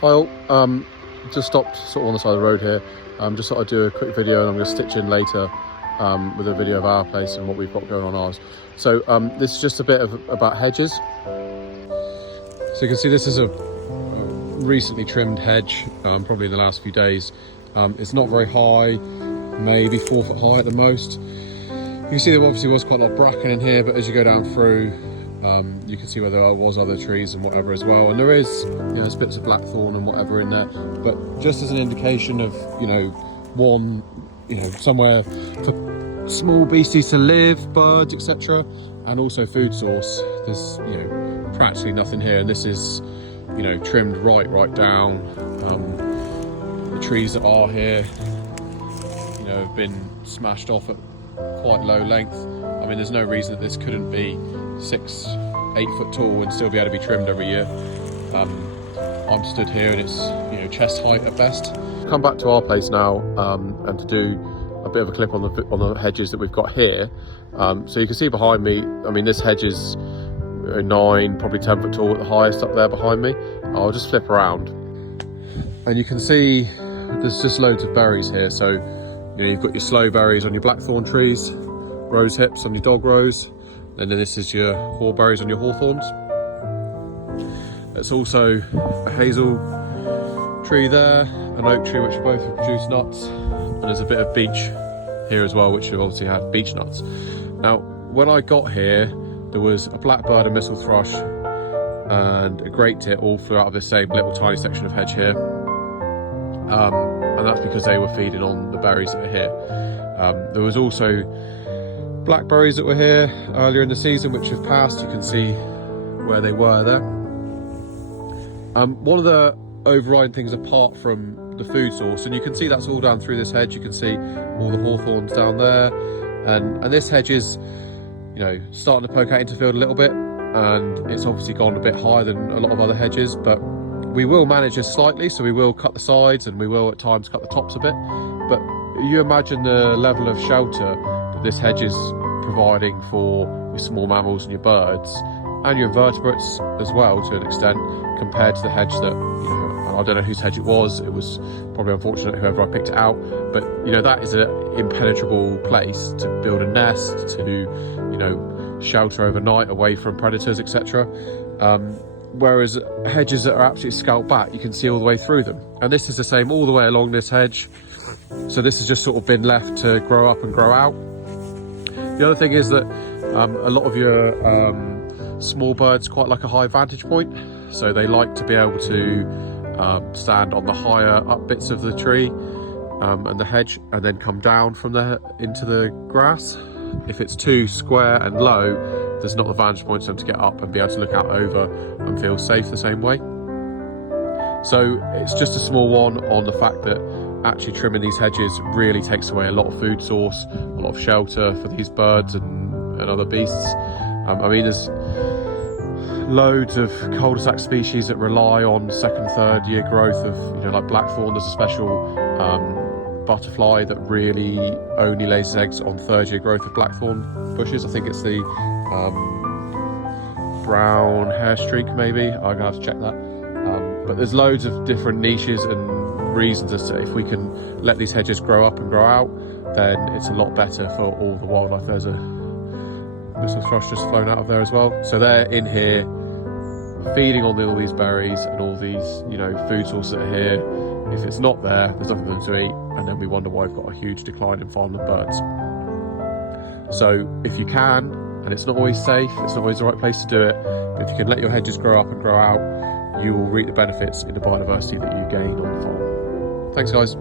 Well, just stopped sort of on the side of the road here. Just thought I'd do a quick video, and I'm going to stitch in later with a video of our place and what we've got going on ours. So this is just a bit about hedges. So you can see this is a recently trimmed hedge, probably in the last few days. It's not very high, maybe 4 foot high at the most. You can see there obviously was quite a lot of bracken in here, but as you go down through, you can see where there was other trees and whatever as well, and there is, you know, there's bits of blackthorn and whatever in there, but just as an indication of, you know, one, you know, somewhere for small beasties to live, birds, etc., and also food source. There's, you know, practically nothing here, and this is, you know, trimmed right down. The trees that are here, you know, have been smashed off at quite low length. I mean, there's no reason that this couldn't be 6-8 foot tall and still be able to be trimmed every year. I'm stood here and it's, you know, chest height at best. Come back to our place now and to do a bit of a clip on the hedges that we've got here. So you can see behind me, I mean, this hedge is 9, probably 10 foot tall at the highest up there behind me. I'll just flip around and you can see there's just loads of berries here. So, you know, you've got your slow berries on your blackthorn trees, rose hips on your dog rose, and then this is your haw-berries on your hawthorns. There's also a hazel tree there, an oak tree, which both have produced nuts, and there's a bit of beech here as well, which have obviously had beech nuts. Now, when I got here, there was a blackbird, a mistle thrush, and a great tit all flew out of this same little tiny section of hedge here. And that's because they were feeding on the berries that are here. There was also blackberries that were here earlier in the season, which have passed. You can see where they were there. One of the overriding things apart from the food source, and you can see that's all down through this hedge, you can see all the hawthorns down there, and this hedge is, you know, starting to poke out into the field a little bit, and it's obviously gone a bit higher than a lot of other hedges, but we will manage this slightly, so we will cut the sides and we will at times cut the tops a bit. But you imagine the level of shelter that this hedge is providing for your small mammals and your birds and your invertebrates as well, to an extent, compared to the hedge that, you know, I don't know whose hedge it was probably unfortunate whoever I picked it out, but, you know, that is an impenetrable place to build a nest, to, you know, shelter overnight away from predators, etc. Whereas hedges that are absolutely scaled back, you can see all the way through them. And this is the same all the way along this hedge. So this has just sort of been left to grow up and grow out. The other thing is that a lot of your small birds quite like a high vantage point. So they like to be able to stand on the higher up bits of the tree and the hedge, and then come down from there into the grass. If it's too square and low, there's not the vantage point for them to get up and be able to look out over and feel safe the same way. So it's just a small one on the fact that actually trimming these hedges really takes away a lot of food source, a lot of shelter for these birds and other beasts. I mean, there's loads of cul-de-sac species that rely on 2nd, 3rd year growth of, you know, like blackthorn. There's a special butterfly that really only lays eggs on 3rd year growth of blackthorn bushes. I think it's the brown hair streak, maybe. I'm gonna have to check that. But there's loads of different niches and reasons as to if we can let these hedges grow up and grow out, then it's a lot better for all the wildlife. There's a mistle thrush just flown out of there as well. So they're in here feeding on all these berries and all these, you know, food sources that are here. If it's not there, there's nothing for them to eat, and then we wonder why we've got a huge decline in farmland birds. So if you can, and it's not always safe, it's not always the right place to do it, but if you can let your hedges grow up and grow out, you will reap the benefits in the biodiversity that you gain on the farm. Thanks, guys.